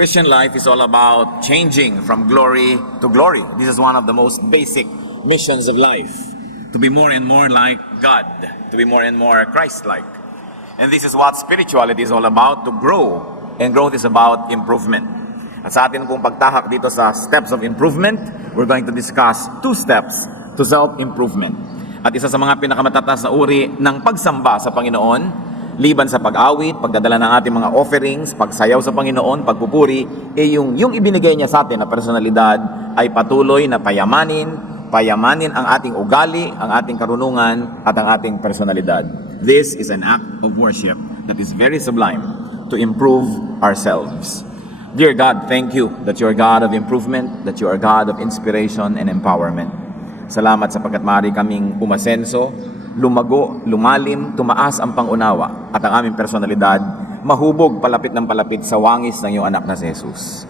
Christian life is all about changing from glory to glory. This is one of the most basic missions of life. To be more and more like God. To be more and more Christ-like. And this is what spirituality is all about, to grow. And growth is about improvement. At sa atin pong pagtahak dito sa steps of improvement, we're going to discuss 2 steps to self-improvement. At isa sa mga pinakamatatas na uri ng pagsamba sa Panginoon, liban sa pag-awit, pagdadala ng ating mga offerings, pagsayaw sa Panginoon, pagpupuri, yung ibinigay niya sa atin na personalidad ay patuloy na payamanin ang ating ugali, ang ating karunungan, at ang ating personalidad. This is an act of worship that is very sublime to improve ourselves. Dear God, thank you that you are God of improvement, that you are God of inspiration and empowerment. Salamat sapagkat maaari kaming umasenso, lumago, lumalim, tumaas ang pangunawa at ang aming personalidad mahubog palapit ng palapit sa wangis ng iyong anak na si Jesus.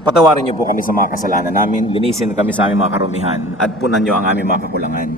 Patawarin niyo po kami sa mga kasalanan namin, linisin kami sa aming mga karumihan at punan niyo ang aming mga kakulangan.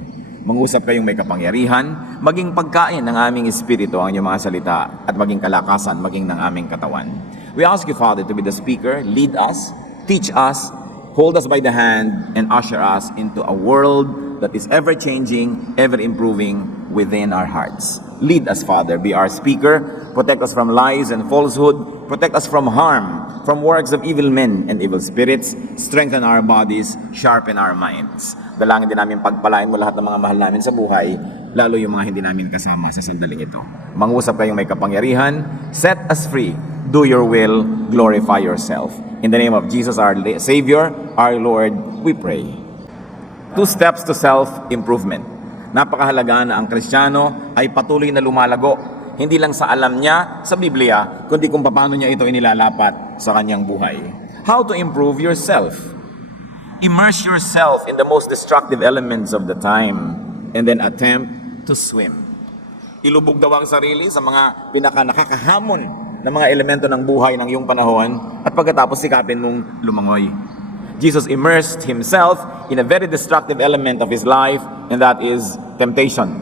Mangusap kayong may kapangyarihan, maging pagkain ng aming espiritu ang inyong mga salita at maging kalakasan, maging ng aming katawan. We ask you, Father, to be the speaker, lead us, teach us, hold us by the hand, and usher us into a world that is ever-changing, ever-improving within our hearts. Lead us, Father, be our speaker, protect us from lies and falsehood, protect us from harm, from works of evil men and evil spirits, strengthen our bodies, sharpen our minds. Dalangin din namin pagpalain mo lahat ng mga mahal namin sa buhay, lalo yung mga hindi namin kasama sa sandaling ito. Mangusap kayong may kapangyarihan, set us free, do your will, glorify yourself. In the name of Jesus, our Savior, our Lord, we pray. 2 steps to self-improvement. Napakahalaga na ang Kristiyano ay patuloy na lumalago, hindi lang sa alam niya sa Biblia, kundi kung paano niya ito inilalapat sa kanyang buhay. How to improve yourself? Immerse yourself in the most destructive elements of the time and then attempt to swim. Ilubog daw ang sarili sa mga pinaka-nakakahamon na mga elemento ng buhay ng iyong panahon at pagkatapos sikapin mong lumangoy. Jesus immersed himself in a very destructive element of his life, and that is temptation.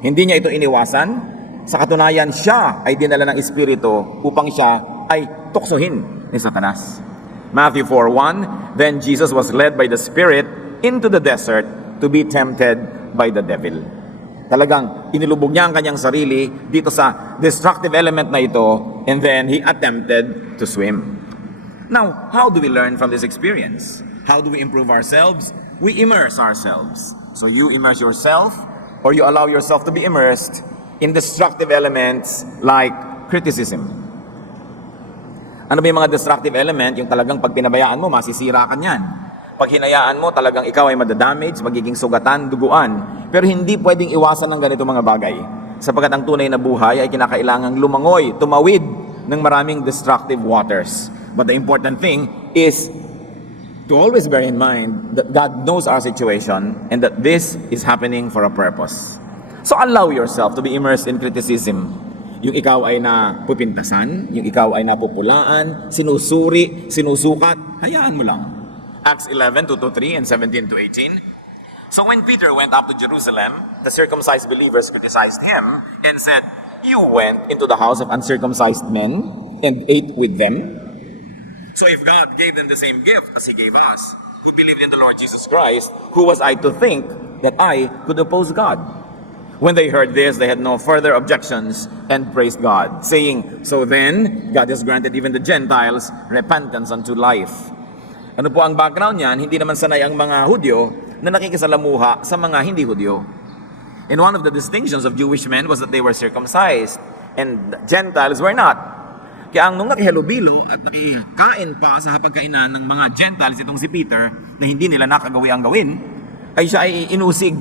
Hindi niya ito iniwasan. Sa katunayan, siya ay dinala ng Espiritu upang siya ay tuksohin ni Satanas. Matthew 4:1, then Jesus was led by the Spirit into the desert to be tempted by the devil. Talagang inilubog niya ang kanyang sarili dito sa destructive element na ito, and then he attempted to swim. Now, how do we learn from this experience? How do we improve ourselves? We immerse ourselves. So you immerse yourself, or you allow yourself to be immersed in destructive elements like criticism. Ano ba yung mga destructive element? Yung talagang pag pinabayaan mo, masisira ka niyan. Pag hinayaan mo, talagang ikaw ay madadamage, magiging sugatan, duguan. Pero hindi pwedeng iwasan ng ganito mga bagay. Sapagkat ang tunay na buhay ay kinakailangang lumangoy, tumawid ng maraming destructive waters. But the important thing is to always bear in mind that God knows our situation and that this is happening for a purpose. So allow yourself to be immersed in criticism. Yung ikaw ay napupintasan, yung ikaw ay napupulaan, sinusuri, sinusukat, hayaan mo lang. Acts 11:2-3 and 17-18. So when Peter went up to Jerusalem, the circumcised believers criticized him and said, "You went into the house of uncircumcised men and ate with them?" So if God gave them the same gift as He gave us, who believed in the Lord Jesus Christ, who was I to think that I could oppose God? When they heard this, they had no further objections and praised God, saying, "So then, God has granted even the Gentiles repentance unto life." Ano po ang background niyan? Hindi naman sanay ang mga Hudyo na nakikisalamuha sa mga hindi Hudyo. And one of the distinctions of Jewish men was that they were circumcised and Gentiles were not. Kaya nung nakihalubilo at nakikain pa sa hapagkainan ng mga Gentiles itong si Peter na hindi nila nakagawi ang gawin, ay siya ay inusig.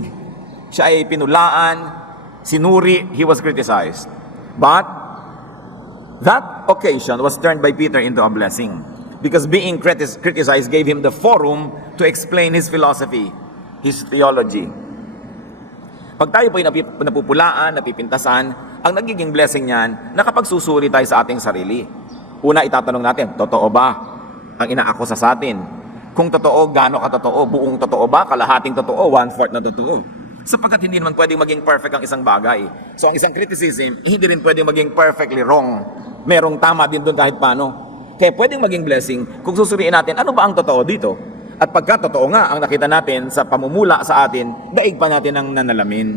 Siya ay pinulaan, sinuri, he was criticized. But that occasion was turned by Peter into a blessing. Because being criticized gave him the forum to explain his philosophy, his theology. Pag tayo po ay napupulaan, napipintasan, ang nagiging blessing niyan, nakapagsusuri tayo sa ating sarili. Una, itatanong natin, totoo ba ang inaakusa sa atin? Kung totoo, gaano katotoo? Buong totoo ba? Kalahating totoo? 1/4 na totoo? Sapagkat hindi naman pwedeng maging perfect ang isang bagay. So ang isang criticism, hindi rin pwedeng maging perfectly wrong. Merong tama din doon kahit paano. Kaya pwedeng maging blessing kung susuriin natin ano ba ang totoo dito. At pagka totoo nga ang nakita natin sa pamumula sa atin, daig pa natin ang nanalamin.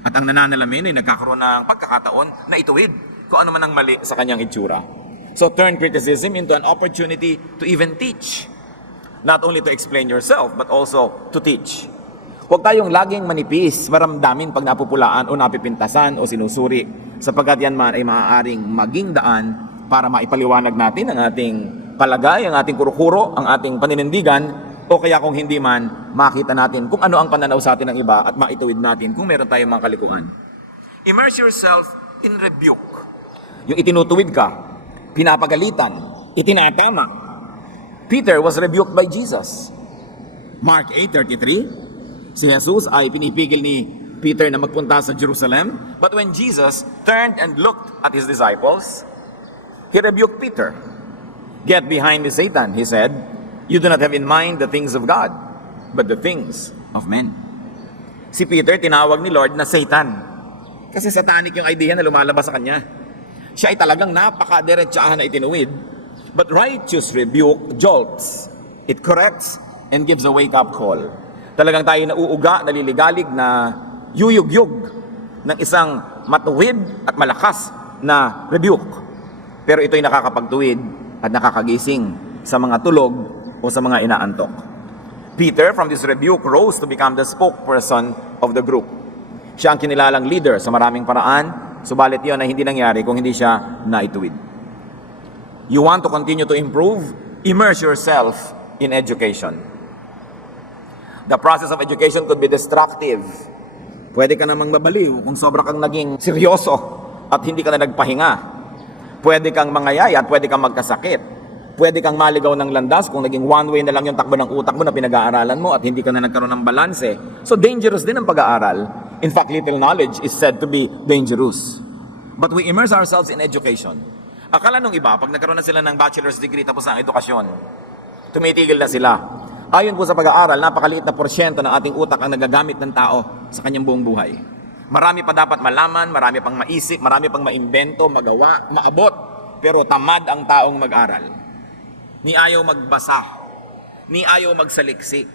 At ang nananalamin ay nagkakaroon ng pagkakataon na ituwid kung ano man ang mali sa kanyang itsura. So turn criticism into an opportunity to even teach. Not only to explain yourself, but also to teach. Huwag tayong laging manipis, maramdamin pag napupulaan o napipintasan o sinusuri, sapagkat yan man ay maaaring maging daan para maipaliwanag natin ang ating palagay, ang ating kurukuro, ang ating paninindigan, o kaya kung hindi man, makita natin kung ano ang pananaw sa atin ng iba at maituwid natin kung meron tayong mga kalikuan. Immerse yourself in rebuke. Yung itinutuwid ka, pinapagalitan, itinatama. Peter was rebuked by Jesus. Mark 8:33, si Jesus ay pinipigil ni Peter na magpunta sa Jerusalem. But when Jesus turned and looked at his disciples, he rebuked Peter. Get behind me, Satan, he said. You do not have in mind the things of God, but the things of men. Si Peter tinawag ni Lord na Satan. Kasi satanic yung idea na lumalabas sa kanya. Siya ay talagang napaka-diretsahan na itinuwid. But righteous rebuke jolts. It corrects and gives a wake-up call. Talagang tayo nauuga, naliligalig na yuyugyug ng isang matuwid at malakas na rebuke. Pero ito'y nakakapagtuwid at nakakagising sa mga tulog o sa mga inaantok. Peter, from this rebuke, rose to become the spokesperson of the group. Siya ang kinilalang leader sa maraming paraan, subalit yun ay hindi nangyari kung hindi siya naituwid. You want to continue to improve? Immerse yourself in education. The process of education could be destructive. Pwede ka namang mabaliw kung sobra kang naging seryoso at hindi ka na nagpahinga. Pwede kang mangayay at pwede kang magkasakit. Pwede kang maligaw ng landas kung naging one way na lang yung takbo ng utak mo na pinag-aaralan mo at hindi ka na nagkaroon ng balanse. So dangerous din ang pag-aaral. In fact, little knowledge is said to be dangerous. But we immerse ourselves in education. Akala nung iba, pag nagkaroon na sila ng bachelor's degree tapos ang edukasyon, tumitigil na sila. Ayon po sa pag-aaral, napakaliit na porsyento ng ating utak ang nagagamit ng tao sa kanyang buong buhay. Marami pa dapat malaman, marami pang maisip, marami pang maimbento, magawa, maabot. Pero tamad ang taong mag-aral. Ni ayaw magbasa, ni ayaw magsaliksik.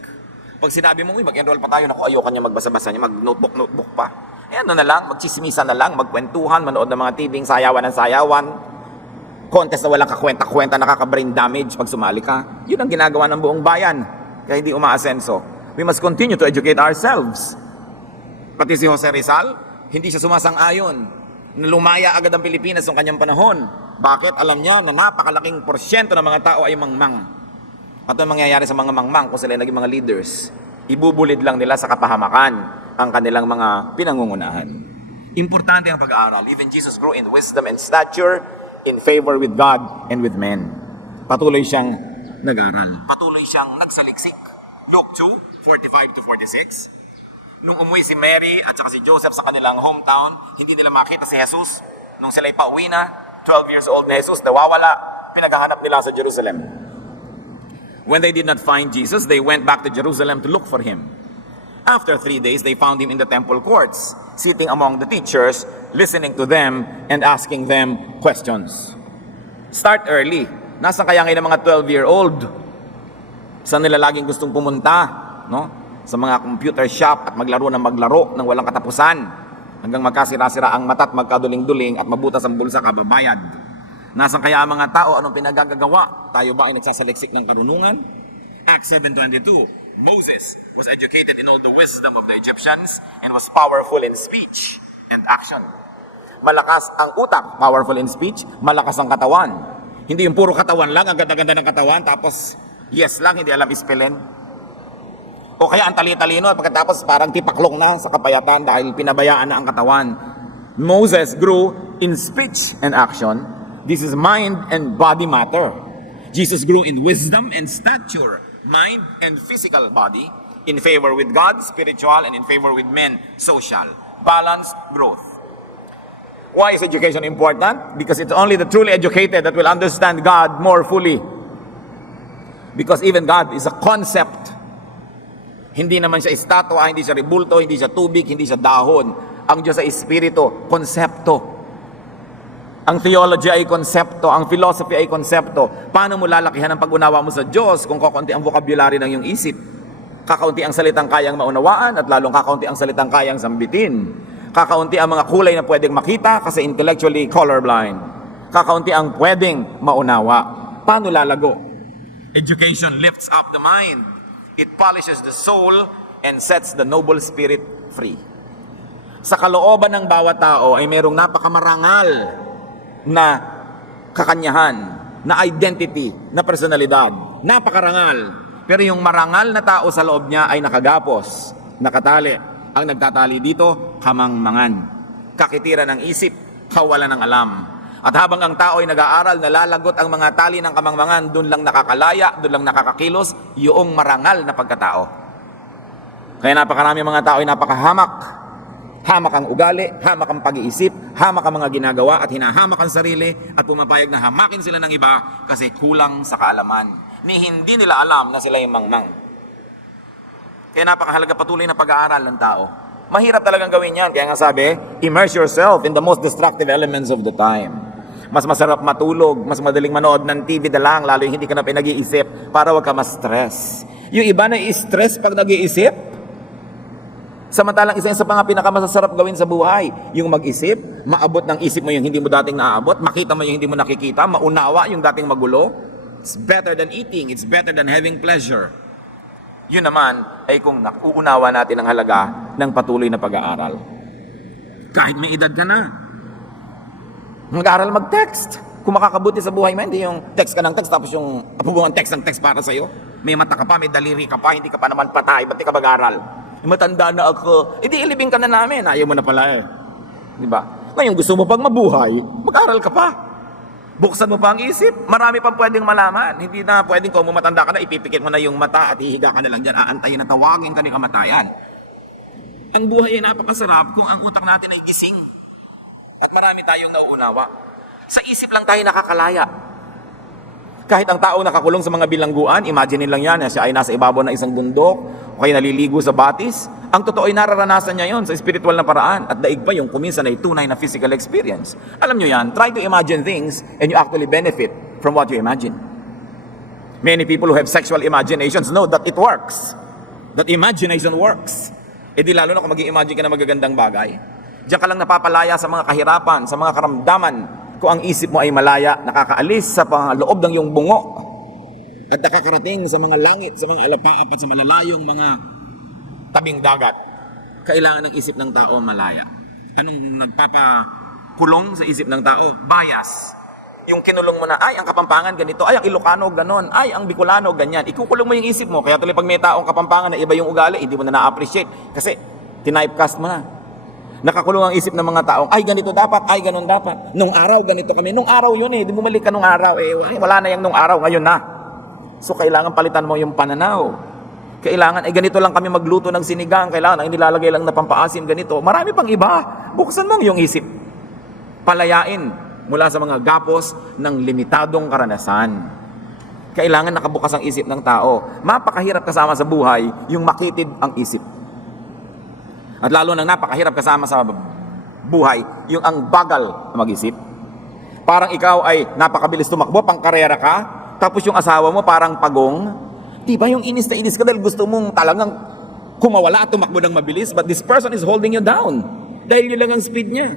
Pag sinabi mo, mag-enroll pa tayo, naku, ayaw kanya magbasa-basa niya, mag-notebook pa. Ayan na lang, magchismisa na lang, magkwentuhan, manood ng mga TV, sayawan ng sayawan. Contest na walang kakwenta-kwenta, nakaka-brain damage pag sumali ka. Yun ang ginagawa ng buong bayan. Kaya hindi umaasenso. We must continue to educate ourselves. Pati si Jose Rizal, hindi siya sumasang-ayon. Lumaya agad ang Pilipinas noong kanyang panahon. Bakit? Alam niya na napakalaking porsyento ng mga tao ay mangmang. At ang mangyayari sa mga mangmang kung sila naging mga leaders, ibubulid lang nila sa kapahamakan ang kanilang mga pinangungunahan. Importante ang pag-aaral. Even Jesus grew in wisdom and stature, in favor with God and with men. Patuloy siyang nag-aral. Patuloy siyang nagsaliksik. Luke 2:45-46. Nung umuwi si Mary at saka si Joseph sa kanilang hometown, hindi nila makita si Jesus. Nung sila'y pauwi na, 12 years old na Jesus, nawawala, pinaghahanap nila sa Jerusalem. When they did not find Jesus, they went back to Jerusalem to look for him. After 3 days, they found him in the temple courts, sitting among the teachers, listening to them and asking them questions. Start early. Nasaan kaya ngayon ang mga 12-year-old? Saan nila laging gustong pumunta? No? Sa mga computer shop at maglaro ng walang katapusan. Hanggang magkasira-sira ang mata at magkaduling-duling at mabutas ang bulsa kababayad. Nasaan kaya ang mga tao? Anong pinagagagawa? Tayo ba ay nagsasaliksik ng karunungan? Acts 7:22. Moses was educated in all the wisdom of the Egyptians and was powerful in speech and action. Malakas ang utak, powerful in speech, malakas ang katawan. Hindi yung puro katawan lang, ang ganda-ganda ng katawan, tapos yes lang, hindi alam ispelin. O kaya ang tali-talino at pagkatapos parang tipaklong na sa kapayatan dahil pinabayaan na ang katawan. Moses grew in speech and action. This is mind and body matter. Jesus grew in wisdom and stature, mind and physical body, in favor with God, spiritual, and in favor with men, social. Balanced growth. Why is education important? Because it's only the truly educated that will understand God more fully. Because even God is a concept. Hindi naman siya estatwa, hindi siya rebulto, hindi siya tubig, hindi siya dahon. Ang Diyos ay espiritu, konsepto. Ang theology ay konsepto, ang philosophy ay konsepto. Paano mo lalakihan ang pag-unawa mo sa Diyos kung kakaunti ang vocabulary ng iyong isip? Kakaunti ang salitang kayang maunawaan at lalong kakaunti ang salitang kayang sambitin. Kakaunti ang mga kulay na pwedeng makita kasi intellectually colorblind. Kakaunti ang pwedeng maunawa. Paano lalago? Education lifts up the mind. It polishes the soul and sets the noble spirit free. Sa kalooban ng bawat tao ay mayroong napakamarangal na kakanyahan, na identity, na personalidad. Napakarangal. Pero yung marangal na tao sa loob niya ay nakagapos, nakatali. Ang nagtatali dito, kamangmangan. Kakitiran ng isip, kawalan ng alam. At habang ang tao ay nag-aaral, nalalagot ang mga tali ng kamangmangan, doon lang nakakalaya, doon lang nakakakilos, yung marangal na pagkatao. Kaya napakarami mga tao ay napakahamak. Hamak ang ugali, hamak ang pag-iisip, hamak ang mga ginagawa at hinahamak ang sarili at pumapayag na hamakin sila ng iba kasi kulang sa kaalaman. Ni hindi nila alam na sila yung mangmang. Kaya napakahalaga patuloy na pag-aaral ng tao. Mahirap talagang gawin yan. Kaya nga sabi, immerse yourself in the most destructive elements of the time. Mas masarap matulog, mas madaling manood ng TV na lang, lalo yung hindi ka na pinag-iisip para wag ka ma-stress. Yung iba na i-stress pag nag-iisip, samantalang isa sa mga pinakamasasarap gawin sa buhay, yung mag-isip, maabot ng isip mo yung hindi mo dating naaabot, makita mo yung hindi mo nakikita, maunawa yung dating magulo. It's better than eating, it's better than having pleasure. Yun naman ay kung nauunawa natin ang halaga ng patuloy na pag-aaral. Kahit may edad ka na, mag-aaral mag-text. Kung makakabuti sa buhay mo, hindi yung text ka ng text tapos yung apubuhan text ng text para sa'yo. May mata ka pa, may daliri ka pa, hindi ka pa naman patay, ba't di ka mag-aaral? Matanda na ako, edi ilibing ka na namin, ayaw mo na pala eh. Di ba? Ngayon gusto mo pang mabuhay, mag-aral ka pa. Buksan mo pa ang isip, marami pang pwedeng malaman. Hindi na pwedeng kung matanda ka na, ipipikit mo na yung mata at ihiga ka na lang dyan, aantayin na tawagin ka ni kamatayan. Ang buhay ay napakasarap kung ang utak natin ay gising. At marami tayong nauunawa. Sa isip lang tayo nakakalaya. Kahit ang tao nakakulong sa mga bilangguan, imagine lang yan, siya ay nasa ibabaw ng isang bundok, o kaya naliligo sa batis. Ang totoo ay nararanasan niya yon sa spiritual na paraan, at daig pa yung kuminsan ay tunay na physical experience. Alam nyo yan, try to imagine things and you actually benefit from what you imagine. Many people who have sexual imaginations know that it works. That imagination works. E di lalo na kung mag-i-imagine ka na magagandang bagay. Diyan ka lang napapalaya sa mga kahirapan, sa mga karamdaman. Kung ang isip mo ay malaya, nakakaalis sa loob ng iyong bungo at nakakarating sa mga langit, sa mga alapaap at sa malalayong mga tabing dagat. Kailangan ng isip ng tao malaya. Anong nagpapakulong sa isip ng tao? Bias. Yung kinulong mo na, ay, ang Kapampangan ganito, ay, ang Ilocano ganon, ay, ang Bicolano ganyan. Ikukulong mo yung isip mo. Kaya tuloy pag may taong Kapampangan na iba yung ugali, hindi mo na na-appreciate. Kasi, tinipecast mo na. Nakakulong ang isip ng mga taong, ay ganito dapat, ay ganon dapat. Nung araw ganito kami. Nung araw yun eh, di bumalik ka nung araw eh. Wala na yung nung araw, ngayon na. So kailangan palitan mo yung pananaw. Kailangan, ganito lang kami magluto ng sinigang. Kailangan, ang nilalagay lang na pampaasim ganito. Marami pang iba. Buksan mo yung isip. Palayain mula sa mga gapos ng limitadong karanasan. Kailangan nakabukas ang isip ng tao. Mapakahirap kasama sa buhay yung makitid ang isip. At lalo nang napakahirap kasama sa buhay, yung ang bagal na mag-isip. Parang ikaw ay napakabilis tumakbo, pang karera ka, tapos yung asawa mo parang pagong. Diba yung inis na inis ka dahil gusto mong talagang kumawala at tumakbo ng mabilis, but this person is holding you down. Dahil yun lang ang speed niya.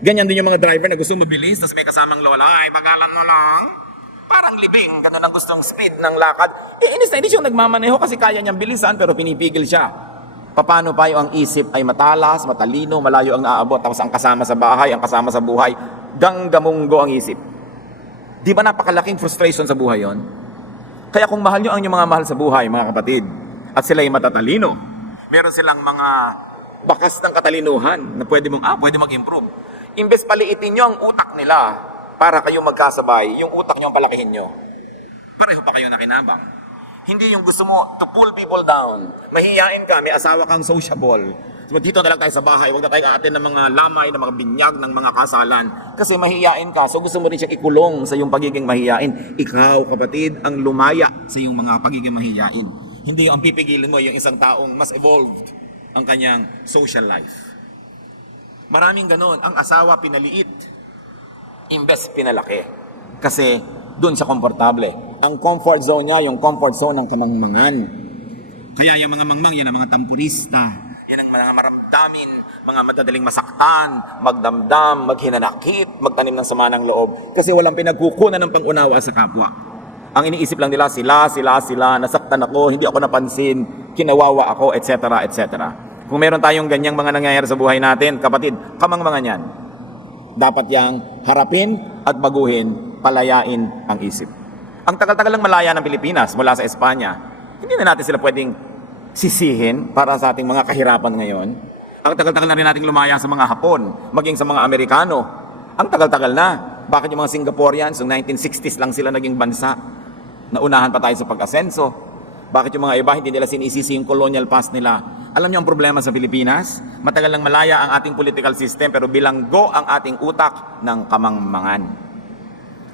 Ganyan din yung mga driver na gusto mabilis, tapos may kasamang lola, ay bagalan mo lang. Parang libing, ganun ang gustong speed ng lakad. Inis na inis yung nagmamaneho kasi kaya niyang bilisan pero pinipigil siya. Paano pa yung ang isip ay matalas, matalino, malayo ang naaabot, tapos ang kasama sa bahay, ang kasama sa buhay, ganggamunggo ang isip. Di ba napakalaking frustration sa buhay yon? Kaya kung mahal nyo ang inyong mga mahal sa buhay, mga kapatid, at sila ay matatalino, meron silang mga bakas ng katalinuhan na pwede mag-improve. Imbes paliitin nyo ang utak nila para kayo magkasabay, yung utak nyo ang palakihin nyo. Pareho pa kayo nakinabang. Hindi yung gusto mo to pull people down. Mahihiyain ka, may asawa kang sociable. So, dito na lang tayo sa bahay, huwag na tayo aatin ng mga lamay, ng mga binyag, ng mga kasalan. Kasi mahihiyain ka, so gusto mo rin siyang ikulong sa iyong pagiging mahihiyain. Ikaw, kapatid, ang lumaya sa iyong mga pagiging mahihiyain. Hindi yung ang pipigilin mo, yung isang taong mas evolved ang kanyang social life. Maraming ganon. Ang asawa pinaliit. imbes pinalaki. Kasi doon siya komportable. Ang comfort zone niya, yung comfort zone ng kamangmangan. Kaya yung mga mangmang, yan ang mga tampurista. Yan ang mga maramdamin, mga madadaling masaktan, magdamdam, maghinanakit, magtanim ng sama ng loob. Kasi walang pinagkukunan ng pangunawa sa kapwa. Ang iniisip lang nila, sila, nasaktan ako, hindi ako napansin, kinawawa ako, etc., etc. Kung meron tayong ganyang mga nangyayari sa buhay natin, kapatid, kamangmangan yan. Dapat yang harapin at baguhin, palayain ang isip. Ang tagal-tagal lang malaya ng Pilipinas mula sa Espanya, hindi na natin sila pwedeng sisihin para sa ating mga kahirapan ngayon. Ang tagal-tagal na rin nating lumaya sa mga Hapon, maging sa mga Amerikano. Ang tagal-tagal na. Bakit yung mga Singaporeans, noong 1960s lang sila naging bansa? Naunahan pa tayo sa pag-asenso. Bakit yung mga iba, hindi nila sinisisi yung colonial past nila? Alam niyo ang problema sa Pilipinas? Matagal lang malaya ang ating political system, pero bilanggo ang ating utak ng kamangmangan.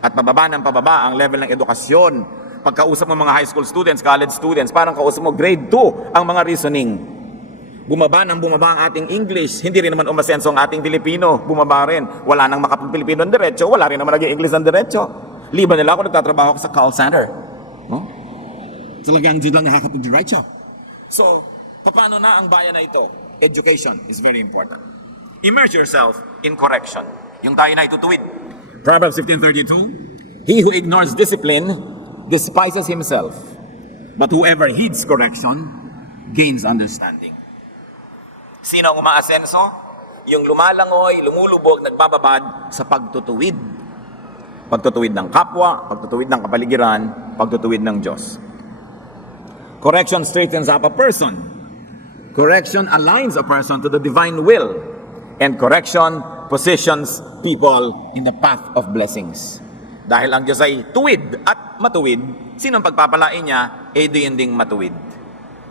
At pababa ng pababa ang level ng edukasyon. Pagkausap mo mga high school students, college students, parang kausap mo grade 2 ang mga reasoning. Bumaba ng bumaba ang ating English. Hindi rin naman umasenso ang ating Pilipino. Bumaba rin. Wala nang makapag-Pilipino ng diretso. Wala rin naman naging English ng diretso. Liban nila ako nagtatrabaho ako sa call center. No? Talagang dyan lang nakakapag-diretso. So, paano na ang bayan na ito? Education is very important. Immerse yourself in correction. Yung tayo na itutuwid. Proverbs 15:32, he who ignores discipline despises himself, but whoever heeds correction gains understanding. Sino ang umaasenso? Yung lumalangoy, lumulubog, nagbababad sa pagtutuwid. Pagtutuwid ng kapwa, pagtutuwid ng kapaligiran, pagtutuwid ng Diyos. Correction straightens up a person. Correction aligns a person to the divine will. And correction positions people in the path of blessings. Dahil ang Diyos ay tuwid at matuwid, sinong pagpapalain niya, diyan ding matuwid.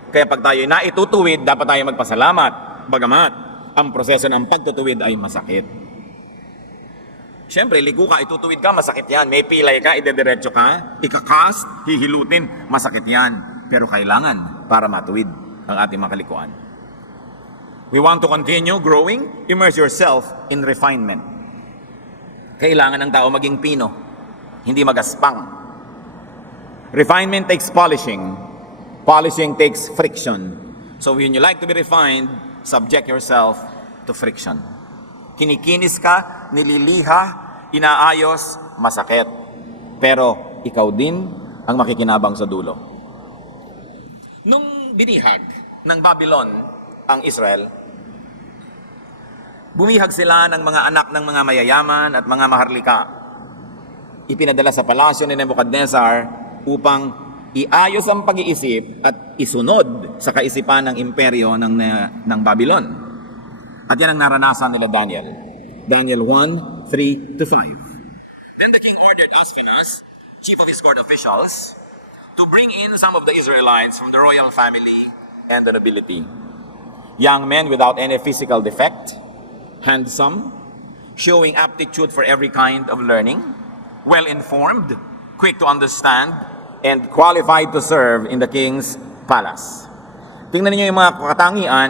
Kaya pag tayo naitutuwid, dapat tayo magpasalamat. Bagamat, ang proseso ng pagtutuwid ay masakit. Siyempre, ligo ka, itutuwid ka, masakit yan. May pilay ka, idediretso ka, ikakast, hihilutin, masakit yan. Pero kailangan para matuwid ang ating mga kalikuan. We want to continue growing, immerse yourself in refinement. Kailangan ng tao maging pino, hindi magaspang. Refinement takes polishing. Polishing takes friction. So when you like to be refined, subject yourself to friction. Kinikinis ka, nililiha, inaayos, masakit. Pero ikaw din ang makikinabang sa dulo. Nung binihag ng Babylon ang Israel, bumihag sila ng mga anak ng mga mayayaman at mga maharlika. Ipinadala sa palasyo ni Nebuchadnezzar upang iayos ang pag-iisip at isunod sa kaisipan ng imperyo ng Babylon. At yan ang naranasan nila Daniel. Daniel 1:3-5. Then the king ordered Aspenas, chief of his court officials, to bring in some of the Israelites from the royal family and the nobility. Young men without any physical defect, handsome, showing aptitude for every kind of learning, well-informed, quick to understand, and qualified to serve in the king's palace. Tingnan niyo yung mga katangian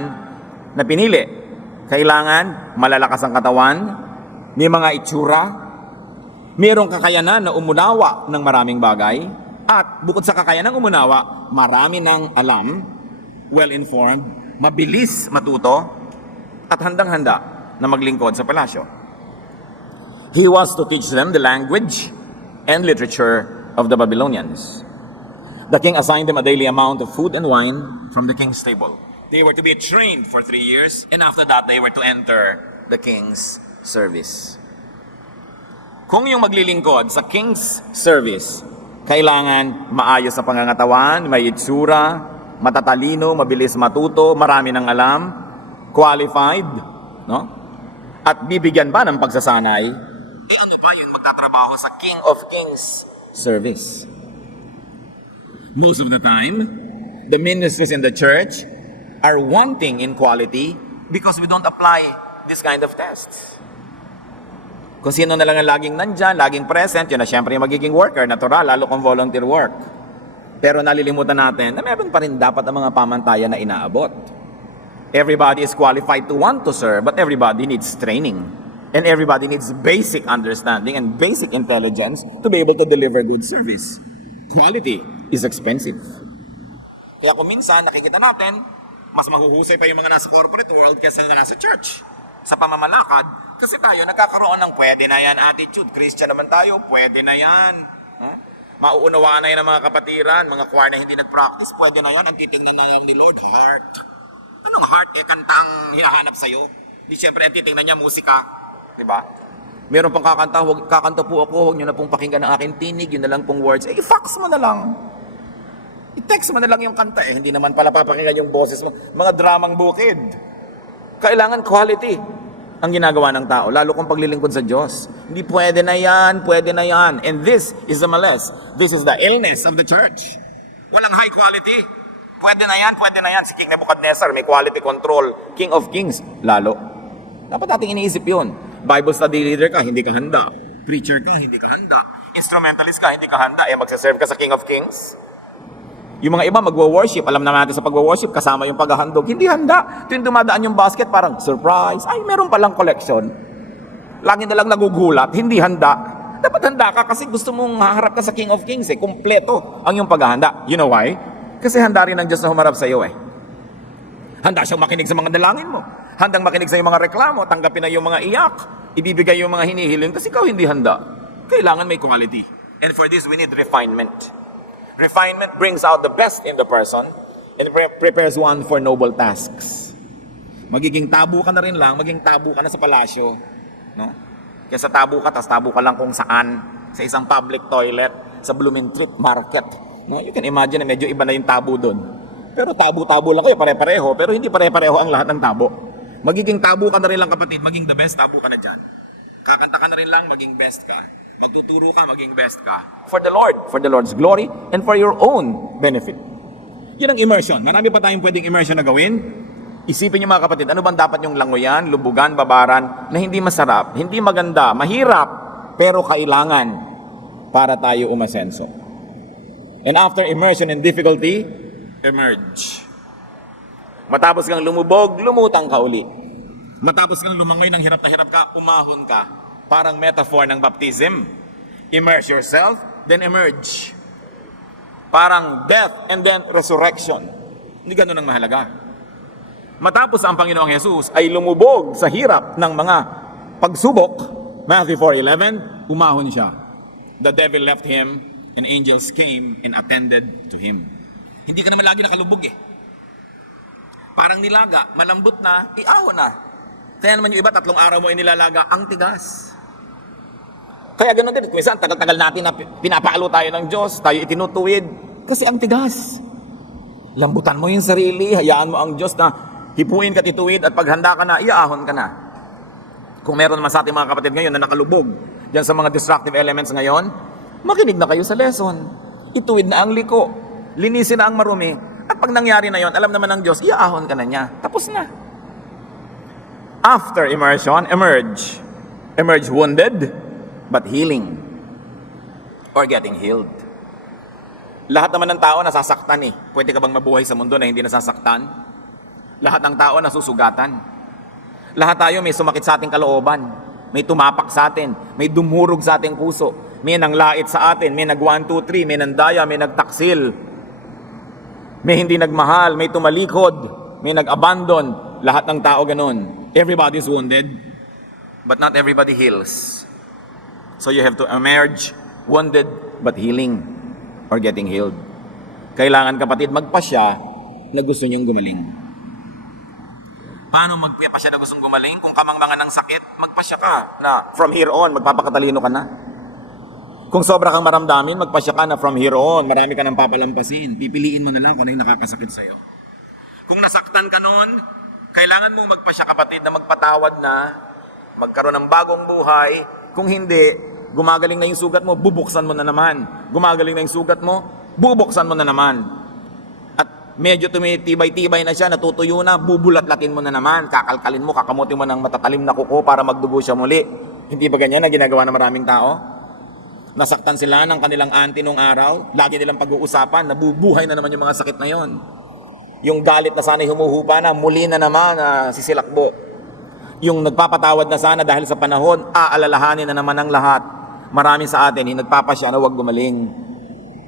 na pinili. Kailangan malalakas ang katawan, may mga itsura, mayroong kakayanan na umunawa ng maraming bagay, at bukod sa kakayanan ng umunawa, marami ng alam, well-informed, mabilis matuto, at handang-handa na maglingkod sa palasyo. He was to teach them the language and literature of the Babylonians. The king assigned them a daily amount of food and wine from the king's table. They were to be trained for 3 years, and after that, they were to enter the king's service. Kung yung maglilingkod sa king's service, kailangan maayos sa pangangatawan, may itsura, matatalino, mabilis matuto, marami ng alam, qualified, no? At bibigyan ba ng pagsasanay? Ano pa yung magtatrabaho sa King of Kings service? Most of the time, the ministries in the church are wanting in quality because we don't apply this kind of tests. Kung sino na lang ang laging nandyan, laging present, yun na syempre yung magiging worker, natural, lalo kung volunteer work. Pero nalilimutan natin na meron pa rin dapat ang mga pamantayan na inaabot. Everybody is qualified to want to serve, but everybody needs training. And everybody needs basic understanding and basic intelligence to be able to deliver good service. Quality is expensive. Kaya kung minsan nakikita natin, mas mahuhusay pa yung mga nasa corporate world kaysa na nasa church. Sa pamamalakad, kasi tayo nagkakaroon ng pwede na yan attitude. Christian naman tayo, pwede na yan. Mauunawaan na yan ng mga kapatiran, mga choir na hindi nag-practice, pwede na yan. Ang titingnan na lang ni Lord, heart. Anong heart? Kanta ang hinahanap sa'yo. Di syempre ang titingnan niya, musika. Diba? Meron pang kakanta po ako, huwag nyo na pong pakinggan ang aking tinig, yun na lang pong words. I-fax mo na lang. I-text mo na lang yung kanta. Hindi naman pala papakinggan yung boses mo. Mga dramang bukid. Kailangan quality ang ginagawa ng tao, lalo kung paglilingkod sa Diyos. Hindi pwede na yan, pwede na yan. And this is the malice. This is the illness of the church. Walang high quality. Pwede na yan, pwede na yan. Si King Nebuchadnezzar, may quality control. King of Kings, lalo. Dapat nating iniisip yun. Bible study leader ka, hindi ka handa. Preacher ka, hindi ka handa. Instrumentalist ka, hindi ka handa. Magsaserve ka sa King of Kings. Yung mga iba magwo-worship, alam naman natin sa pagwo-worship, kasama yung paghahandog, hindi handa. Tuwing dumadaan yung basket, parang surprise. Ay, meron palang collection. Lagi na lang nagugulat, hindi handa. Dapat handa ka kasi gusto mong haharap ka sa King of Kings. Kumpleto ang yung paghahanda. You know why? Kasi handa rin ng Diyos na humarap sa iyo Handa siyang makinig sa mga dalangin mo. Handang makinig sa iyong mga reklamo, tanggapin na yung mga iyak, ibibigay yung mga hinihiling, kasi ikaw hindi handa. Kailangan may quality. And for this, we need refinement. Refinement brings out the best in the person and prepares one for noble tasks. Magiging tabu ka na rin lang, maging tabu ka na sa palasyo. No? Kaya sa tabu ka, tas tabu ka lang kung saan, sa isang public toilet, sa Blooming Treat Market. No? You can imagine na medyo iba na yung tabu doon. Pero tabu-tabu lang kayo, pare-pareho, pero hindi pare-pareho ang lahat ng tabo. Magiging tabu ka na rin lang kapatid, maging the best tabu ka na dyan. Kakanta ka na rin lang, maging best ka. Magtuturo ka, maging best ka. For the Lord, for the Lord's glory, and for your own benefit. Yan ang immersion. Marami pa tayong pwedeng immersion na gawin. Isipin niyo mga kapatid, ano bang dapat yung langoyan, lubugan, babaran, na hindi masarap, hindi maganda, mahirap, pero kailangan para tayo umasenso. And after immersion and difficulty, emerge. Matapos kang lumubog, lumutang ka uli. Matapos kang lumangoy ng hirap na hirap ka, umahon ka. Parang metaphor ng baptism. Immerse yourself, then emerge. Parang death and then resurrection. Hindi ganun ang mahalaga. Matapos ang Panginoong Jesus ay lumubog sa hirap ng mga pagsubok, Matthew 4:11, umahon siya. The devil left him and angels came and attended to him. Hindi ka naman lagi nakalubog Parang nilaga, malambot na, iahon na. Kaya naman yung iba, 3 araw mo inilalaga, ang tigas. Kaya ganoon din, minsan tagal-tagal natin na pinapaalo tayo ng Diyos, tayo itinutuwid, kasi ang tigas. Lambutan mo yung sarili, hayaan mo ang Diyos na hipuin ka, tituwid, at paghanda ka na, iaahon ka na. Kung meron naman sa ating mga kapatid ngayon na nakalubog, dyan sa mga destructive elements ngayon, makinig na kayo sa lesson. Ituwid na ang liko, linisin na ang marumi, at pag nangyari na yon, alam naman ng Diyos, iaahon ka na niya. Tapos na. After immersion, emerge. Emerge wounded, but healing. Or getting healed. Lahat naman ng tao nasasaktan Pwede ka bang mabuhay sa mundo na hindi nasasaktan? Lahat ng tao nasusugatan. Lahat tayo may sumakit sa ating kalooban. May tumapak sa atin. May dumurog sa ating puso. May nanglait sa atin. May nag 1, 2, 3. May nandaya. May nagtaksil. May hindi nagmahal, may tumalikod, may nag-abandon. Lahat ng tao ganun. Everybody's wounded, but not everybody heals. So you have to emerge wounded, but healing or getting healed. Kailangan kapatid, magpasya na gusto niyong gumaling. Paano magpapasya na gustong gumaling? Kung kamangmangan ng sakit, magpasya ka na from here on, magpapakatalino ka na. Kung sobra kang maramdamin, magpasya ka na from here on, marami ka nang papalampasin. Pipiliin mo na lang kung ano yung nakakasakit sa'yo. Kung nasaktan ka noon, kailangan mo magpasya kapatid na magpatawad na, magkaroon ng bagong buhay. Kung hindi, gumagaling na yung sugat mo, bubuksan mo na naman. Gumagaling na yung sugat mo, bubuksan mo na naman. At medyo tumitibay-tibay na siya, natutuyo na, bubulat-latin mo na naman. Kakalkalin mo, kakamutin mo ng matatalim na kuko para magdugo siya muli. Hindi ba ganyan na ginagawa ng maraming tao? Nasaktan sila ng kanilang auntie nung araw, lagi nilang pag-uusapan, nabubuhay na naman yung mga sakit na yon. Yung galit na sana'y humuhupa na, muli na naman sisilakbo. Yung nagpapatawad na sana dahil sa panahon, aalalahanin na naman ang lahat. Marami sa atin, yung nagpapasya na huwag gumaling.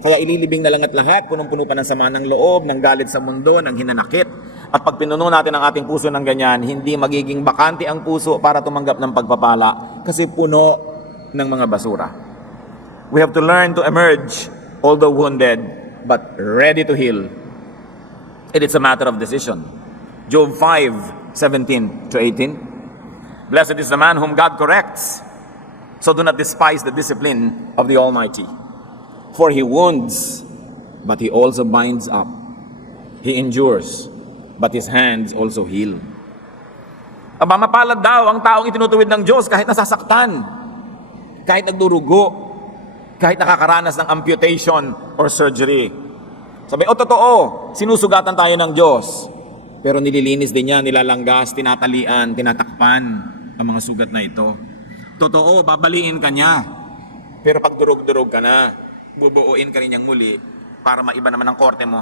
Kaya ililibing na lang at lahat, punong-puno pa ng sama ng loob, ng galit sa mundo, ng hinanakit. At pag pinuno natin ang ating puso ng ganyan, hindi magiging bakante ang puso para tumanggap ng pagpapala kasi puno ng mga basura. We have to learn to emerge, although wounded, but ready to heal. And it's a matter of decision. Job 5:17 to 18. Blessed is the man whom God corrects. So do not despise the discipline of the Almighty. For he wounds, but he also binds up. He endures, but his hands also heal. Aba, mapalad daw ang taong itinutuwid ng Diyos kahit nasasaktan, kahit nagdurugo, kahit nakakaranas ng amputation or surgery. Sabi, totoo, sinusugatan tayo ng Diyos. Pero nililinis din niya, nilalanggas, tinatalian, tinatakpan ang mga sugat na ito. Totoo, babaliin ka niya. Pero pag durog-durog ka na, bubuuin ka rin niyang muli para maiba naman ang korte mo.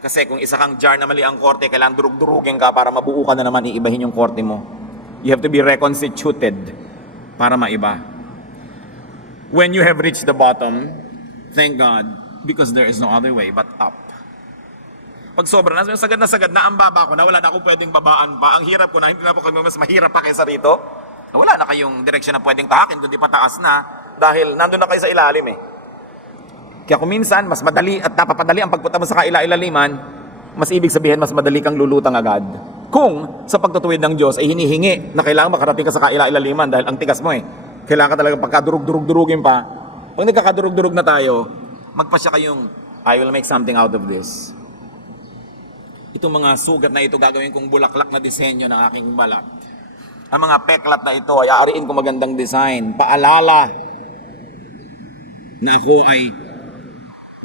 Kasi kung isa kang jar na mali ang korte, kailangan durug-durugin ka para mabuo ka na naman, iibahin yung korte mo. You have to be reconstituted para maiba. When you have reached the bottom, thank God, because there is no other way but up. Pag sobra na, sagad na ang baba ko na, wala na akong pwedeng babaan pa. Ang hirap ko na, hindi na po kayo mas mahirap pa kaysa rito. Wala na kayong direksyon na pwedeng tahakin, kundi pataas na, dahil nandun na kayo sa ilalim eh. Kaya kung minsan, mas madali at napapadali ang pagpunta mo sa kaila-ilaliman, mas ibig sabihin, mas madali kang lulutang agad. Kung sa pagtutuwid ng Diyos ay hinihingi na kailangan makarating ka sa kaila-ilaliman dahil ang tigas mo eh. Kailangan ka talaga pagkadurug-durug-durugin pa. Pag nagkakadurug-durug na tayo, magpasya kayong, I will make something out of this. Itong mga sugat na ito, gagawin kong bulaklak na disenyo ng aking balat. Ang mga peklat na ito ay aariin kong magandang design. Paalala na ako ay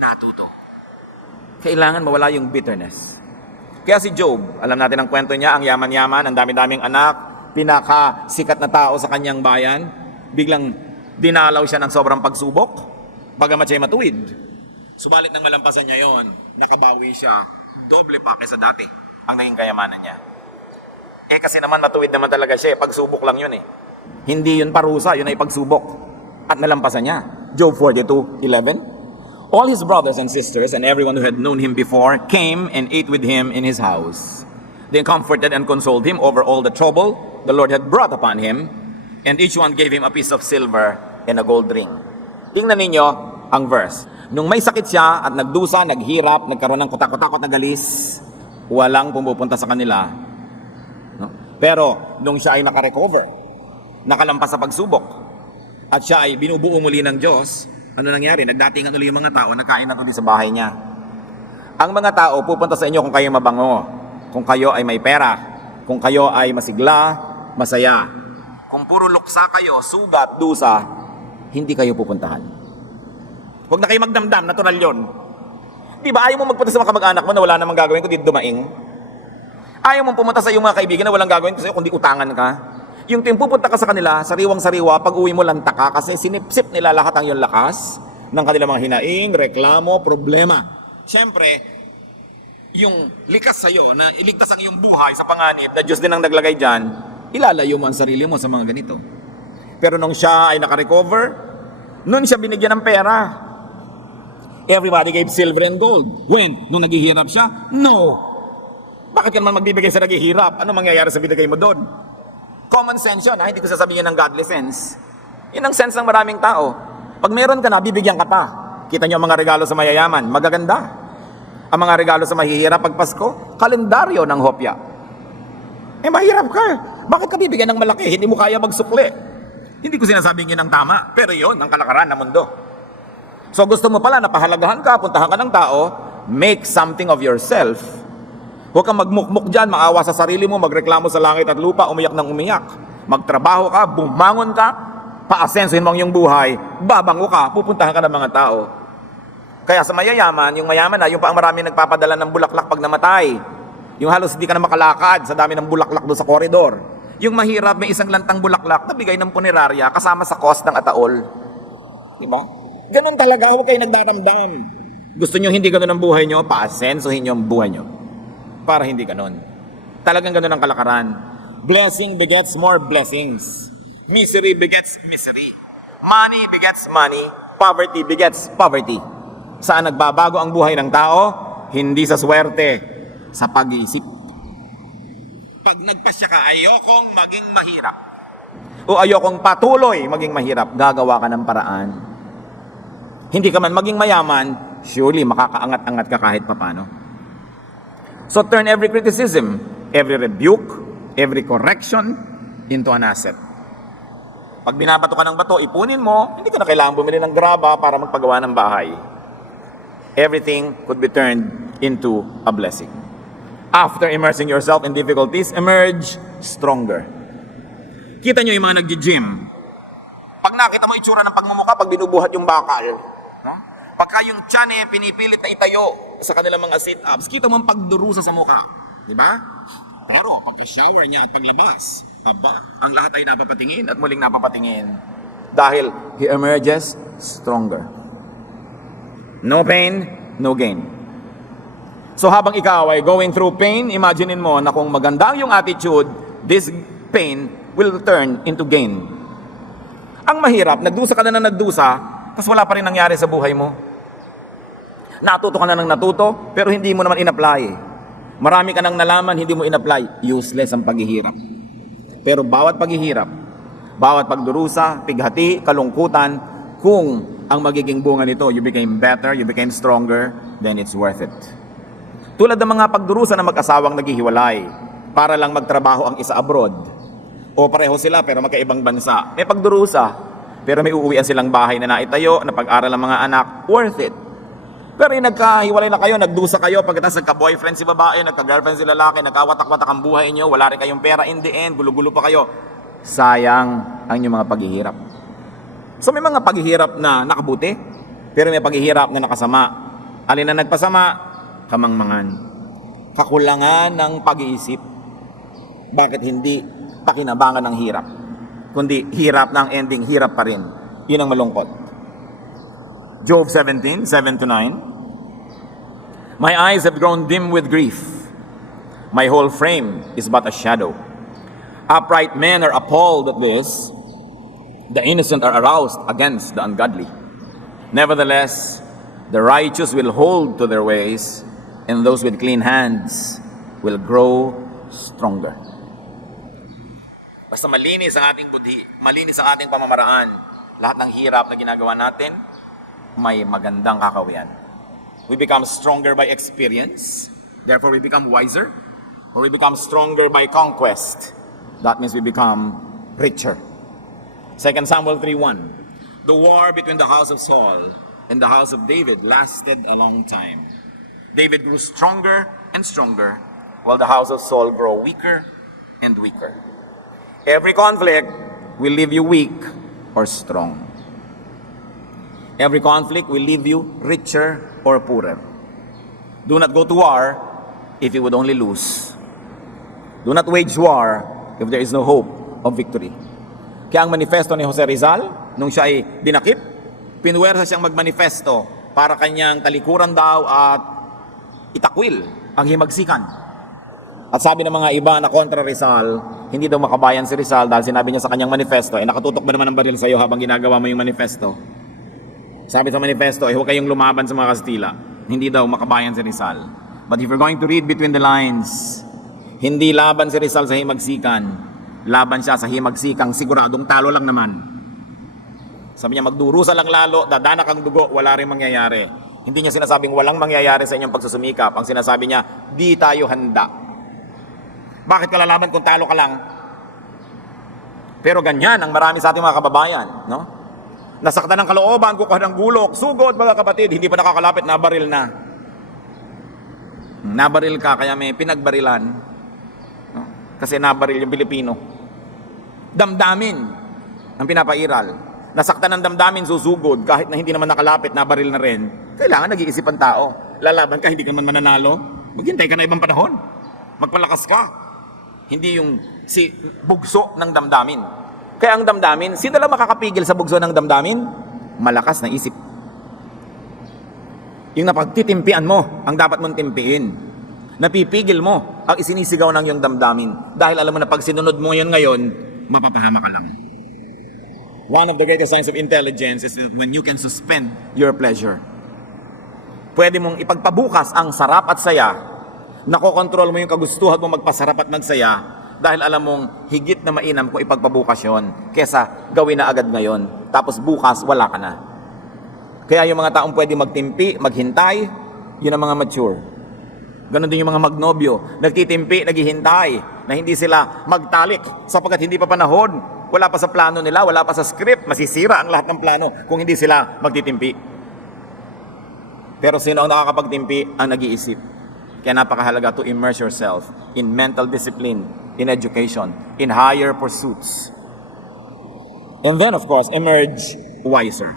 natuto. Kailangan mawala yung bitterness. Kaya si Job, alam natin ang kwento niya, ang yaman-yaman, ang dami-daming anak, pinakasikat na tao sa kanyang bayan, biglang dinalaw siya ng sobrang pagsubok, bagamat siya'y matuwid. Subalit nang malampasan niya yon, nakabawi siya, doble pa kaysa dati ang naging kayamanan niya. Kasi naman matuwid naman talaga siya, pagsubok lang yun eh. Hindi yun parusa, yun ay pagsubok. At nalampasan niya. Job 42:11. All his brothers and sisters and everyone who had known him before came and ate with him in his house. They comforted and consoled him over all the trouble the Lord had brought upon him, and each one gave him a piece of silver and a gold ring. Tingnan ninyo ang verse. Nung may sakit siya at nagdusa, naghirap, nagkaroon ng kutakot-takot na galis, walang pumupunta sa kanila. No? Pero nung siya ay nakarecover, nakalampas sa pagsubok, at siya ay binubuo muli ng Diyos, ano nangyari? Nagdatingan ulit yung mga tao, nagkain na tuloy sa bahay niya. Ang mga tao pupunta sa inyo kung kayo mabango, kung kayo ay may pera, kung kayo ay masigla, masaya. Kung puro luksa kayo, sugat, dusa, hindi kayo pupuntahan. Huwag na kayo magdamdam, natural yun. Di ba ayaw mo magpunta sa mga kamag-anak mo na wala namang gagawin kundi dumaing? Ayaw mo pumunta sa iyong mga kaibigan na walang gagawin kasi kundi utangan ka? Yung tuwing pupunta ka sa kanila, sariwang-sariwa, pag uwi mo lanta ka kasi sinipsip nila lahat ang iyong lakas ng kanilang mga hinaing, reklamo, problema. Siyempre, yung likas sa'yo na iligtas ang iyong buhay sa panganib na Diyos din ang naglagay dyan, ilalayo mo ang sarili mo sa mga ganito. Pero nung siya ay nakarecover, nung siya binigyan ng pera, everybody gave silver and gold. When? Nung naghihirap siya? No! Bakit ka naman magbibigay sa naghihirap? Ano mangyayari sa binigay mo doon? Common sense yun, ha? Hindi ko sasabihin ng godly sense. Yun ang sense ng maraming tao. Pag meron ka na, bibigyan ka pa. Kita niyo ang mga regalo sa mayayaman, magaganda. Ang mga regalo sa mahihirap pag Pasko, kalendaryo ng hopya. Mahirap ka. Bakit ka bibigyan ng malaki? Hindi mo kaya magsukli. Hindi ko sinasabing yun ang tama, pero yun ang kalakaran ng mundo. So gusto mo pala na pahalagahan ka, puntahan ka ng tao, make something of yourself. Huwag kang magmukmuk dyan, maawa sa sarili mo, magreklamo sa langit at lupa, umiyak ng umiyak. Magtrabaho ka, bumangon ka, paasensuhin mo ang iyong buhay, babango ka, pupuntahan ka ng mga tao. Kaya sa mayayaman, yung mayaman na, yung pa ang marami nagpapadala ng bulaklak pag namatay. Yung halos hindi ka na makalakad sa dami ng bulaklak doon sa koridor. Yung mahirap, may isang lantang bulaklak na bigay ng punerarya kasama sa cost ng ataol. Diba? Ganun talaga, huwag kayo nagdaramdam. Gusto nyo hindi ganun ang buhay nyo, paasensuhin nyo ang buhay nyo. Para hindi ganun. Talagang ganun ang kalakaran. Blessing begets more blessings. Misery begets misery. Money begets money. Poverty begets poverty. Saan nagbabago ang buhay ng tao? Hindi sa swerte, sa pag-iisip. Pag nagpasya ka, ayokong maging mahirap, o ayokong patuloy maging mahirap, gagawa ka ng paraan. Hindi ka man maging mayaman, surely makakaangat-angat ka kahit papano. So turn every criticism, every rebuke, every correction into an asset. Pag binabato ka ng bato, ipunin mo, hindi ka na kailangan bumili ng graba para magpagawa ng bahay. Everything could be turned into a blessing. After immersing yourself in difficulties, emerge stronger. Kita nyo yung mga nag-gym. Pag nakita mo itsura ng pagmumukha, pag binubuhat yung bakal, no? Pagka yung tiyan pinipilit na itayo sa kanilang mga sit-ups, kita mo ang pagdurusa sa mukha. Di ba? Pero pagka-shower niya at paglabas, ang lahat ay napapatingin at muling napapatingin. Dahil he emerges stronger. No pain, no gain. So habang ikaw ay going through pain, imaginein mo na kung maganda yung attitude, this pain will turn into gain. Ang mahirap, nagdusa ka na nagdusa, tapos wala pa rin nangyari sa buhay mo. Natuto ka na ng natuto, pero hindi mo naman in-apply. Marami ka nang nalaman, hindi mo in-apply. Useless ang paghihirap. Pero bawat paghihirap, bawat pagdurusa, pighati, kalungkutan, kung ang magiging bunga nito, you became better, you became stronger, then it's worth it. Tulad ng mga pagdurusa na mag-asawang naghihiwalay para lang magtrabaho ang isa abroad. O pareho sila pero magkaibang bansa. May pagdurusa, pero may uuwian silang bahay na naitayo, na pag-aral ng mga anak, worth it. Pero yung nagkahiwalay na kayo, nagdusa kayo, pagkatapos nagka-boyfriend si babae, nagka-girlfriend si lalaki, nagkawatak-watak ang buhay niyo, wala rin kayong pera, in the end, gulo-gulo pa kayo. Sayang ang inyong mga paghihirap. So may mga paghihirap na nakabuti, pero may paghihirap na nakasama. Alin na nagpasama? Kamangmangan. Kakulangan ng pag-iisip. Bakit hindi pakinabangan ng hirap? Kundi hirap na ang ending, hirap pa rin. Yun ang malungkot. Job 17, 7-9. My eyes have grown dim with grief. My whole frame is but a shadow. Upright men are appalled at this. The innocent are aroused against the ungodly. Nevertheless, the righteous will hold to their ways, and those with clean hands will grow stronger. Basta malinis ang ating budhi, malinis ang ating pamamaraan, lahat ng hirap na ginagawa natin, may magandang kakawian. We become stronger by experience, therefore we become wiser, or we become stronger by conquest. That means we become richer. 2 Samuel 3:1. The war between the house of Saul and the house of David lasted a long time. David grew stronger and stronger, while the house of Saul grew weaker and weaker. Every conflict will leave you weak or strong. Every conflict will leave you richer or poorer. Do not go to war if you would only lose. Do not wage war if there is no hope of victory. Kaya ang manifesto ni Jose Rizal, nung siya ay dinakip, pinuwersa siyang magmanifesto para kanyang talikuran daw at itakwil ang himagsikan. At sabi ng mga iba na kontra Rizal, hindi daw makabayan si Rizal dahil sinabi niya sa kanyang manifesto, nakatutok ba naman ang baril sa iyo habang ginagawa mo yung manifesto? Sabi sa manifesto, huwag kayong lumaban sa mga Kastila. Hindi daw makabayan si Rizal. But if you're going to read between the lines, hindi laban si Rizal sa himagsikan, laban siya sa himagsikang siguradong talo lang naman. Sabi niya, magdurusa lang lalo, dadanak ang dugo, wala rin mangyayari. Hindi niya sinasabing walang mangyayari sa inyong pagsusumikap. Ang sinasabi niya, di tayo handa. Bakit ka lalaban kung talo ka lang? Pero ganyan ang marami sa ating mga kababayan, no? Nasaktan ng kalooban, kukuha ng gulok, sugod mga kapatid, hindi pa nakakalapit, nabaril na. Nabaril ka, kaya may pinagbarilan. No? Kasi nabaril yung Pilipino. Damdamin ang pinapairal. Nasaktan ng damdamin, susugod, kahit na hindi naman nakalapit, nabaril na rin. Kailangan nag-iisip ang tao. Lalaban ka, hindi ka naman mananalo. Maghintay ka na ibang panahon. Magpalakas ka. Hindi yung si bugso ng damdamin. Kaya ang damdamin, sino lang makakapigil sa bugso ng damdamin? Malakas na isip. Yung napagtitimpian mo, ang dapat mong timpiin. Napipigil mo ang isinisigaw ng iyong damdamin. Dahil alam mo na pag sinunod mo yan ngayon, mapapahama ka lang. One of the greatest signs of intelligence is when you can suspend your pleasure. Pwede mong ipagpabukas ang sarap at saya. Nakokontrol mo yung kagustuhan mo magpasarap at magsaya dahil alam mong higit na mainam kung ipagpabukas yon kesa gawin na agad ngayon. Tapos bukas, wala ka na. Kaya yung mga taong pwede magtimpi, maghintay, yun ang mga mature. Ganon din yung mga magnobyo, nagtitimpi, naghihintay, na hindi sila magtalik sapagkat hindi pa panahon. Wala pa sa plano nila, wala pa sa script, masisira ang lahat ng plano kung hindi sila magtitimpi. Pero sino ang nakakapagtimpi? Ang nag-iisip. Kaya napakahalaga to immerse yourself in mental discipline, in education, in higher pursuits. And then of course, emerge wiser.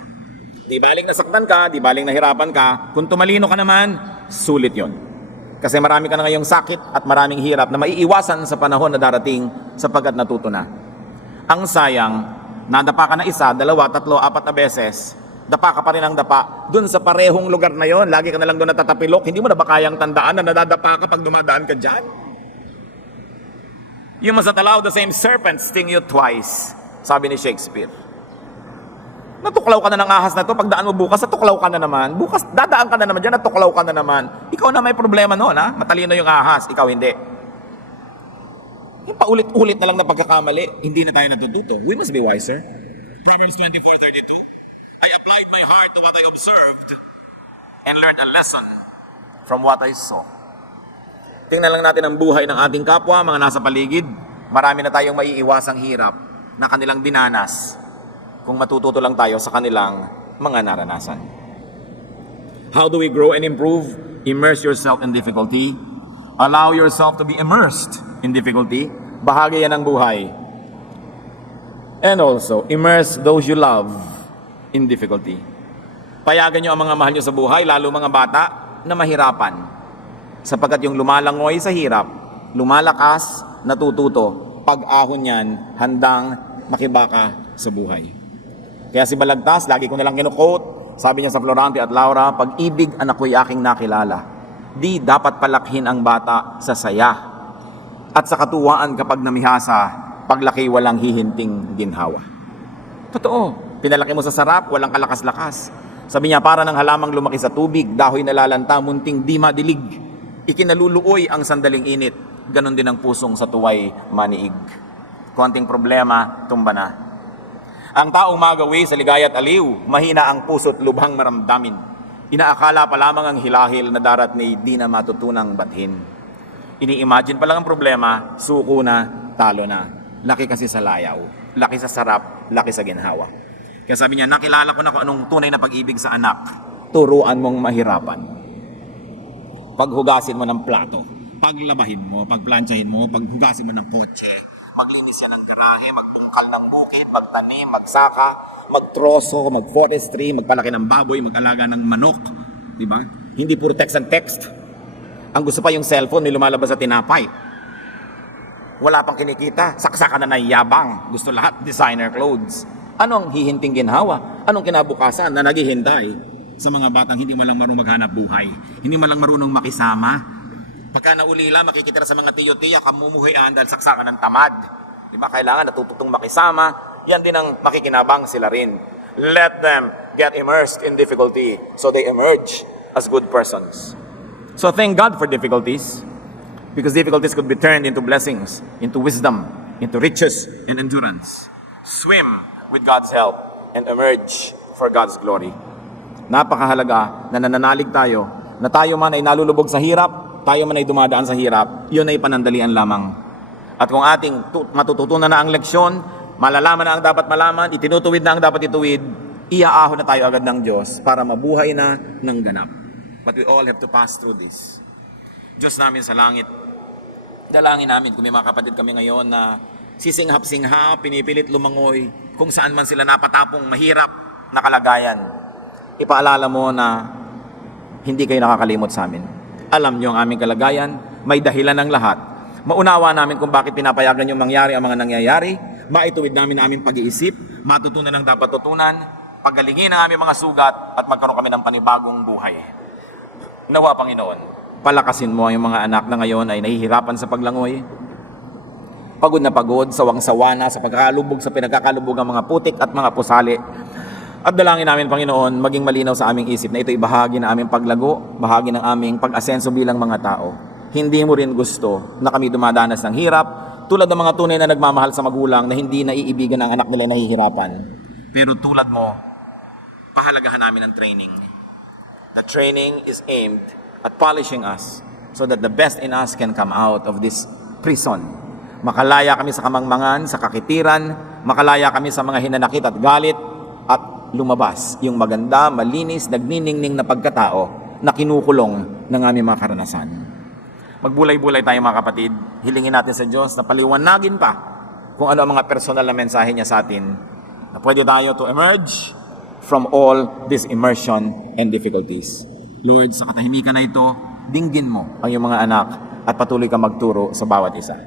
Di baling nasaktan ka, di baling nahirapan ka, kung tumalino ka naman, sulit yon. Kasi marami ka na ngayong sakit at maraming hirap na maiiwasan sa panahon na darating sapagkat natuto na. Ang sayang, nadapa ka na isa, dalawa, tatlo, apat na beses, dapa ka pa rin ang dapa, dun sa parehong lugar na yon, lagi ka na lang doon natatapilok, hindi mo na ba kayang tandaan na nadadapa ka pag dumadaan ka dyan? You must not allow the same serpent sting you twice, sabi ni Shakespeare. Natuklaw ka na ng ahas na to, pagdaan mo bukas, natuklaw ka na naman. Bukas, dadaan ka na naman dyan, natuklaw ka na naman. Ikaw na may problema noon, ha? Matalino yung ahas, ikaw hindi. Yung paulit-ulit na lang na pagkakamali, hindi na tayo natututo. We must be wiser. Proverbs 24:32. I applied my heart to what I observed and learned a lesson from what I saw. Tingnan lang natin ang buhay ng ating kapwa, mga nasa paligid. Marami na tayong maiiwasang hirap na kanilang dinanas kung matututo lang tayo sa kanilang mga naranasan. How do we grow and improve? Immerse yourself in difficulty. Allow yourself to be immersed in difficulty. Bahagi yan ng buhay. And also, immerse those you love in difficulty. Payagan nyo ang mga mahal nyo sa buhay, lalo mga bata, na mahirapan. Sapagkat yung lumalangoy sa hirap, lumalakas, natututo, pag-ahon yan, handang makibaka sa buhay. Kaya si Balagtas, lagi ko nalang kinukote, sabi niya sa Florante at Laura, pag-ibig anak ko'y aking nakilala. Di dapat palakhin ang bata sa saya. At sa katuwaan kapag namihasa, paglaki walang hihinting ginhawa. Totoo, pinalaki mo sa sarap, walang kalakas-lakas. Sabi niya, para ng halamang lumaki sa tubig, dahoy nalalanta, munting di madilig. Ikinaluluoy ang sandaling init, ganon din ang pusong sa tuway maniig. Konting problema, tumba na. Ang taong magawi sa ligaya at aliw, mahina ang puso't lubhang maramdamin. Inaakala pa lamang ang hilahil na darat ni di na matutunang bathin. Ini-imagine pa lang ang problema, suko na, talo na. Laki kasi sa layaw, laki sa sarap, laki sa ginhawa. Kaya sabi niya, nakilala ko na kung anong tunay na pag-ibig sa anak. Turuan mong mahirapan. Paghugasin mo ng plato, paglabahin mo, pagplansyahin mo, paghugasin mo ng kotse, maglinis yan ng garahe, magbungkal ng bukid, magtanim, magsaka, magtroso, magforestry, magpalaki ng baboy, mag-alaga ng manok. Diba? Hindi puro text and text. Ang gusto pa yung cellphone, may lumalabas sa tinapay. Wala pang kinikita, saksakan na naiyabang. Gusto lahat, designer clothes. Anong hihinting ginhawa? Anong kinabukasan na naghihintay sa mga batang hindi man lang marunong maghanap buhay? Hindi man lang marunong makisama? Pagka naulila, makikitira sa mga tiyo-tiya, kamumuhayan dahil saksakan ng tamad. Diba? Kailangan natututong makisama. Yan din ang makikinabang sila rin. Let them get immersed in difficulty so they emerge as good persons. So thank God for difficulties, because difficulties could be turned into blessings, into wisdom, into riches and endurance. Swim with God's help and emerge for God's glory. Napakahalaga na nananalig tayo, na tayo man ay nalulubog sa hirap, tayo man ay dumadaan sa hirap, yun ay panandalian lamang. At kung ating matututunan na ang leksyon, malalaman na ang dapat malaman, itinutuwid na ang dapat ituwid, iaahon na tayo agad ng Diyos para mabuhay na ng ganap. But we all have to pass through this. Diyos namin sa langit, dalangin namin kung may mga kapatid kami ngayon na sisinghap-singhap, pinipilit lumangoy, kung saan man sila napatapong mahirap na kalagayan. Ipaalala mo na hindi kayo nakakalimot sa amin. Alam niyo ang aming kalagayan, may dahilan ng lahat. Maunawa namin kung bakit pinapayagan yung mangyari ang mga nangyayari, maituwid namin ang aming pag-iisip, matutunan ang dapat tutunan, pagalingin ang aming mga sugat at magkaroon kami ng panibagong buhay. Nawa, Panginoon, Palakasin mo yung mga anak na ngayon ay nahihirapan sa paglangoy. Pagod na pagod, sawang-sawa na sa pagkakalubog sa pinagkakalubog ng mga putik at mga pusali. At dalangin namin, Panginoon, maging malinaw sa aming isip na ito'y bahagi ng aming paglago, bahagi ng aming pag-asenso bilang mga tao. Hindi mo rin gusto na kami dumadanas ng hirap, tulad ng mga tunay na nagmamahal sa magulang na hindi naiibigan ng anak nila nahihirapan. Pero tulad mo, pahalagahan namin ang training. The training is aimed at polishing us so that the best in us can come out of this prison. Makalaya kami sa kamangmangan, sa kakitiran, makalaya kami sa mga hinanakit at galit, at lumabas yung maganda, malinis, nagniningning na pagkatao na kinukulong ng aming mga karanasan. Magbulay-bulay tayo mga kapatid, hilingin natin sa Diyos na paliwanagin pa kung ano ang mga personal na mensahe niya sa atin, na pwede tayo to emerge from all this immersion and difficulties. Lord, sa katahimikan na ito, dinggin mo ang iyong mga anak at patuloy ka magturo sa bawat isa.